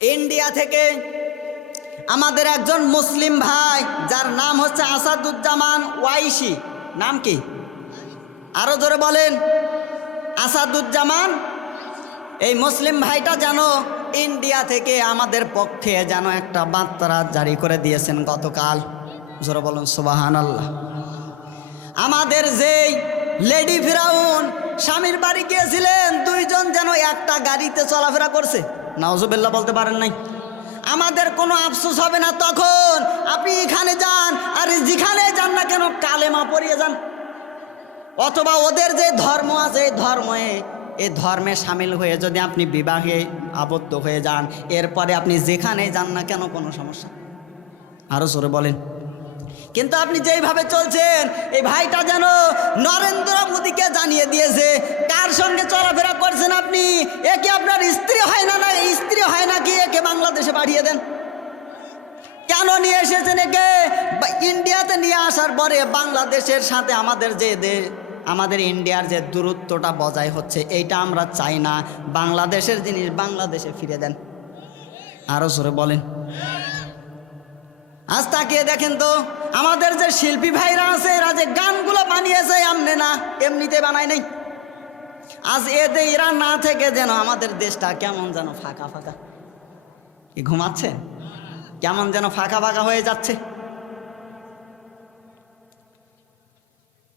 India থেকে আমাদের একজন মুসলিম ভাই, যার নাম হচ্ছে আসাদুজ্জামান ওয়াইসি। নাম কি? আরো জোরে বলেন। আসাদুজ্জামান। এই মুসলিম ভাইটা যেন ইন্ডিয়া থেকে আমাদের পক্ষে যেন একটা বার্তা জারি করে দিয়েছেন গতকাল। জোরে বলুন সুবহানাল্লাহ। আমাদের যেই লেডি ফিরাউন স্বামীর বাড়ি গিয়েছিলেন, দুইজন যেন একটা গাড়িতে চলাফেরা করছে। নাউজুবিল্লাহ বলতে পারেন নাই? আমাদের কোনো আফসোস হবে না তখন। আপনি এখানে যান আর যেখানে যান না কেন কালেমা পড়িয়ে যান, অথবা ওদের যে ধর্ম আছে এই ধর্মে সামিল হয়ে যদি আপনি বিবাহে আবদ্ধ হয়ে যান, এরপরে আপনি যেখানে যান না কেন কোনো সমস্যা। আরো জোরে বলেন। কিন্তু আপনি যেইভাবে চলছেন, এই ভাইটা যেন নরেন্দ্র মোদীকে জানিয়ে দিয়েছে কার সঙ্গে চলাফেরা করছেন আপনি। একে আপনার স্ত্রী হয় না, স্ত্রী হয় নাকি একে বাংলাদেশে পাঠিয়ে দেন। কেন নিয়ে এসেছেন একে? ইন্ডিয়াতে নিয়ে আসার পরে বাংলাদেশের সাথে আমাদের ইন্ডিয়ার যে দূরত্বটা বজায় হচ্ছে, এইটা আমরা চাই না। বাংলাদেশের জিনিস বাংলাদেশে ফিরে দেন। আরো জোরে বলেন। আজ তাকিয়ে দেখেন তো, আমাদের যে শিল্পী ভাইরা আছে, এরা যে গানগুলো বানিয়েছে এমনিতে বানায় নাই। আজ এরা না থেকে যেন আমাদের দেশটা কেমন যেন ফাঁকা ফাঁকা। কি ঘুমাচ্ছে? কেমন যেন ফাঁকা ফাঁকা হয়ে যাচ্ছে।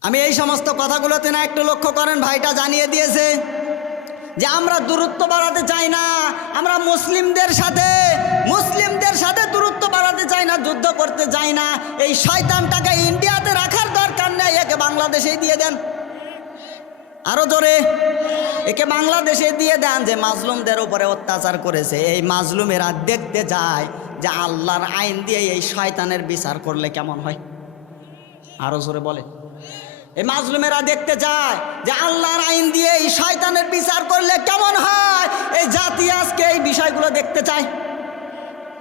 আমি এই সমস্ত কথাগুলোতে না একটু লক্ষ্য করেন, ভাইটা জানিয়ে দিয়েছে যে আমরা দূরত্ব বাড়াতে চাই না, আমরা মুসলিমদের সাথে দূরত্ব বাড়াতে চাই না, যুদ্ধ করতে চাই না। এই শয়তানটাকে ইন্ডিয়াতে রাখার দরকার নেই, একে বাংলাদেশেই দিয়ে দেন। আরো জোরে, একে বাংলাদেশে দিয়ে দেন। যে মাজলুমদের উপরে অত্যাচার করেছে, এই মাজলুমেরা দেখতে যায় যে আল্লাহর আইন দিয়ে এই শয়তানের বিচার করলে কেমন হয়। আরো জোরে বলে। এই মাজলুমেরা দেখতে চায় যে আল্লাহর আইন দিয়ে এই শয়তানের বিচার করলে কেমন হয়। এই জাতি আজকে এই বিষয়গুলো দেখতে চায়।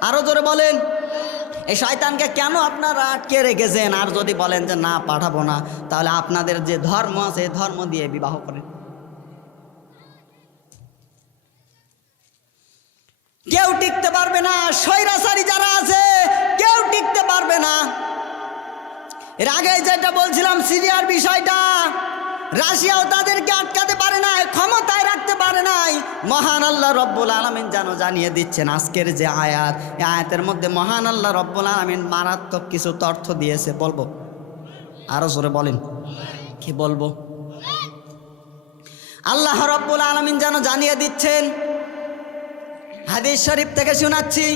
আরো জোরে বলেন। এই শয়তানকে কেন আপনারা আটকে রেখেছেন? আর যদি বলেন যে না পাঠাবো না, তাহলে আপনাদের যে ধর্ম আছে ধর্ম দিয়ে বিবাহ করেন। কেউ টিকতে পারবে না। স্বৈরাচারী যারা আছে কেউ টিকতে পারবে না। এর আগে যেটা বলছিলাম সিরিয়ার বিষয়টা, রাশিয়াও তাদেরকে আটকাতে পারে নাই, ক্ষমতায় রাখতে পারে নাই। মহান আল্লাহ রব্বুল আলামিন যেন জানিয়ে দিচ্ছেন আজকের যে আয়াত, এই আয়াতের মধ্যে মহান আল্লাহ রব্বুল আলামিন মারাত্মক কিছু তথ্য দিয়েছে। বলবো? আরো জোরে বলেন। কি বলবো? আল্লাহ রব্বুল আলামিন যেন জানিয়ে দিচ্ছেন, হাদিস শরীফ থেকে শোনাচ্ছি।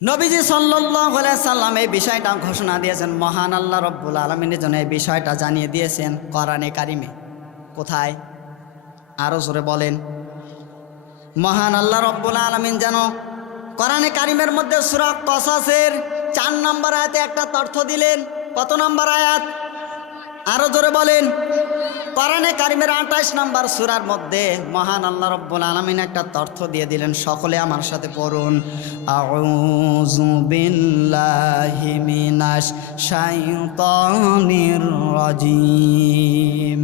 নবীজি সাল্লাল্লাহু আলাইহি সাল্লাম এই বিষয়টা ঘোষণা দিয়েছেন। মহান আল্লাহ রব্বুল আলামিনের জন্য এই বিষয়টা জানিয়ে দিয়েছেন কোরআনে কারিমে। কোথায়? আরো জোরে বলেন। মহান আল্লাহ রব্বুল আলামিন যেন কোরআনে কারিমের মধ্যে সূরা কসাসের 4 নম্বর আয়াতে একটা তথ্য দিলেন। কত নম্বর আয়াত? আরো জোরে বলেন। কোরআনে কারিমের 28 নম্বর সূরার মধ্যে মহান আল্লাহ রব্বুল আলামিন একটা তথ্য দিয়ে দিলেন। সকলে আমার সাথে পড়ুন। আউযু বিল্লাহি মিনাশ শাইতানির রাজিম।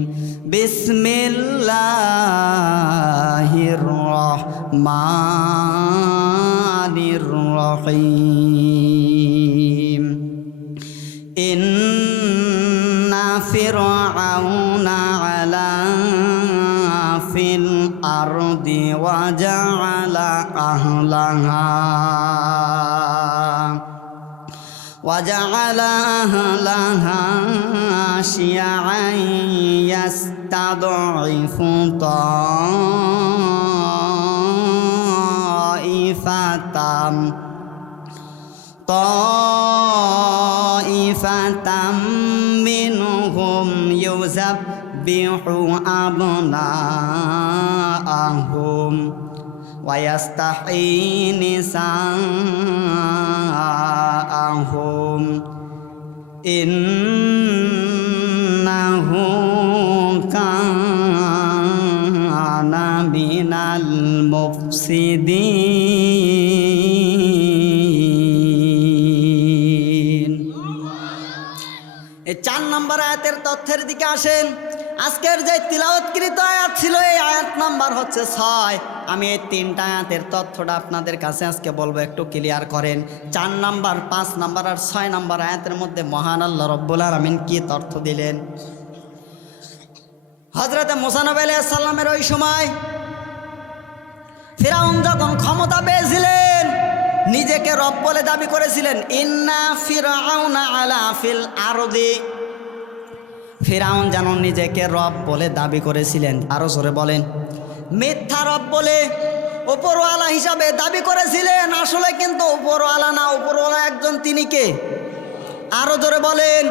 বিসমিল্লাহির রহমানির রহিম। ইন্না ফিরআউনা আলা ফিল আরদি ওয়া জাআলা আহলাহা শিয়া'আন ইয়াস্তাদঈফু طائفة منهم يذبح أبناءهم ويستحيي نساءهم إنه كان من المفسدين। 4 নম্বর আয়াতের তথ্যের দিকে আসেন। আজকের যে তিলাওয়াতকৃত আয়াত ছিল এই আয়াত নাম্বার হচ্ছে 6। আমি এই 3টা আয়াতের তথ্যটা আপনাদের কাছে আজকে বলবো, একটু ক্লিয়ার করেন। 4 নাম্বার, 5 নাম্বার আর 6 নাম্বার আয়াতের মধ্যে মহান আল্লাহ রব্বুল আলামিন কি তথ্য দিলেন। হযরতে মুসা নবী আলাইহিস সালামের ওই সময় ফিরাউন যখন ক্ষমতা পেয়েছিলেন, নিজেকে রব বলে দাবি করেছিলেন। ইন্না ফিরাউনা আলা ফিল আরদি, ফিরাউন যেন নিজেকে রব বলে দাবি করেছিলেন। আরো জোরে বলেন। মিথ্যা রব বলে উপরওয়ালা হিসাবে দাবি করেছিলেন, আসলে কিন্তু উপরওয়ালা না, উপরওয়ালা একজন, তিনি কে? আরো জোরে বলেন।